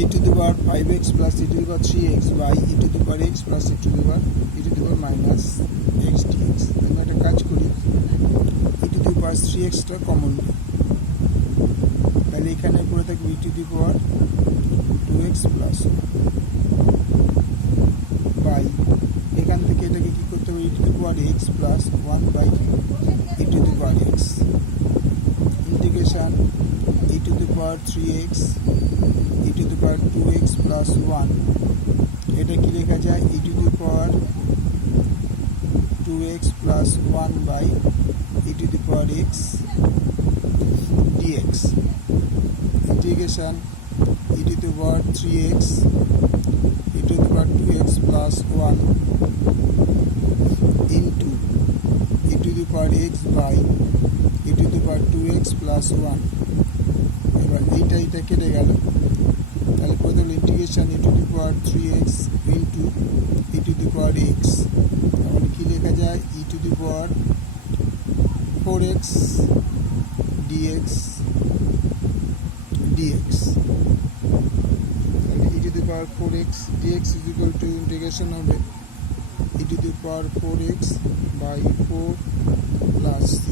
e to the power 5x plus e to the power 3x by e to the power x plus e to the power minus x dx। আমি একটা কাজ করি, e to the power 3x টা common নিই, তাহলে এখানে পড়ে থাকবে e to the power 2x plus by এখান থেকে এটাকে কি করতে হবে, e to the power x plus 1 by e to the power x integration e to the power 3x e to the power 2x plus 1 এটা কি লেখা যায় e to the power 2x plus 1 by e to the power x dx integration e to the power 3x e to the power 2x plus 1 into e to the power x by e to the power 2x plus 1। এবার এইটা কেটে গেল, তাহলে কত হলো integration e to the power 3x into e to the power x, তাহলে কি লেখা যায় e to the power 4x dx তাহলে e to the power 4x dx is equal to integration হবে e to the power 4x by 4 plus c